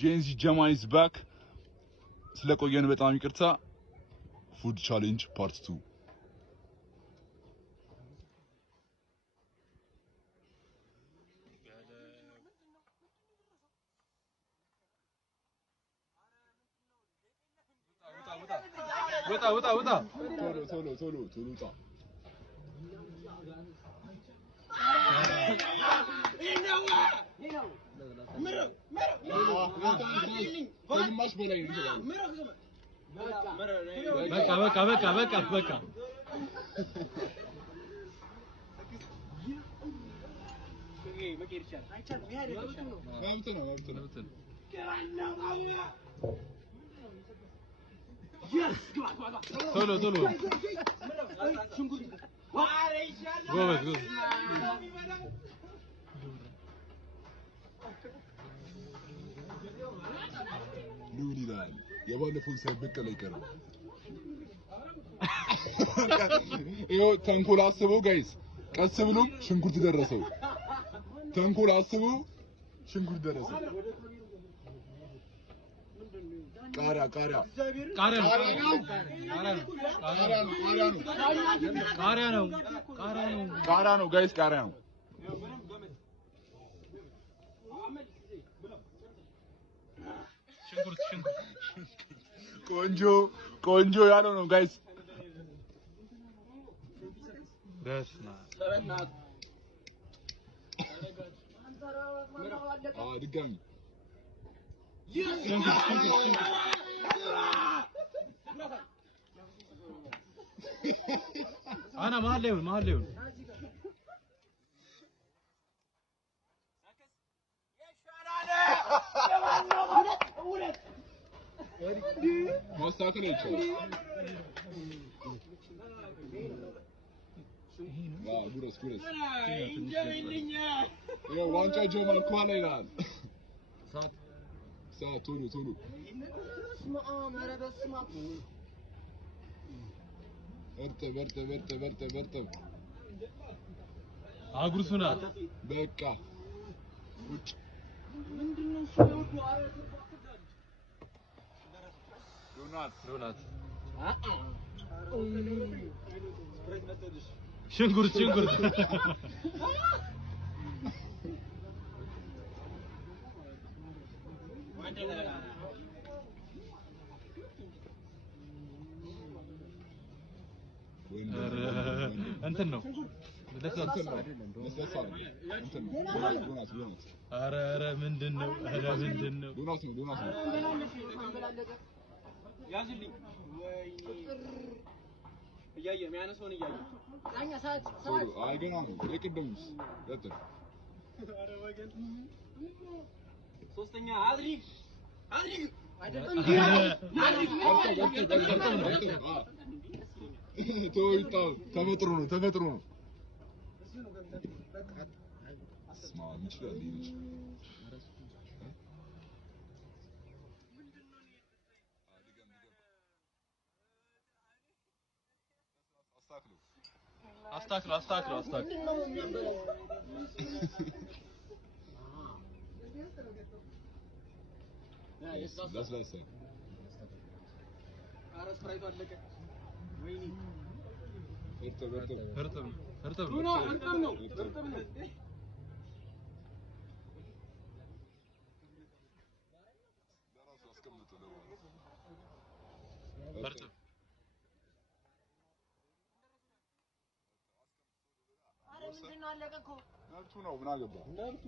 ጄንዚ ጀማ is back ስለቆየን በጣም ይቅርታ food challenge part 2 ወጣ ቶሎ ውጣ በቃ ቶሎ ጎበዝ ሉሊላል የባለፈው ሳይበቀል አይቀርም ይሄ ተንኮል አስቦ ጋይስ ቀስ ብሎ ሽንኩርት ደረሰው ተንኮል አስቦ ሽንኩርት ደረሰው ቃሪያ ነው ጋይስ ቃሪያ ነው ሽንኩርት ቆንጆ ያለው ነው ጋይስ በስማ ድጋሚ አና መሀል ላይ ማስተካከል አይቻልም ጉረስ ዋንጫ ጆማል ኳላ ይላል ሰዓት ቶሎ እርጥብ አጉርሱና በቃ ውጭ ምንድነው ሲወዱ አረቱ ዶናት ሽንኩርት እንትን ነው ኧረ ምንድነው ዶናት ያዝልኝ እያየ የሚያነሰውን እያየ ዳኛ ሰዓት አይገና ነው የቅድሙስ ቀጥል ኧረ ወገን ሶስተኛ አድሪግ አይደለም ቶይታው ተፈጥሮ ነው ስማ ይችላል አስተካክሉ ለስላሳ አረስ ፍራይቶ አለቀ ወይኔ እርጥብ ነው ለራሱ አስቀምጦ እርጥብ ምንድነው አለቀ እኮ ነብቱ ነው ምን አገባ ነብቱ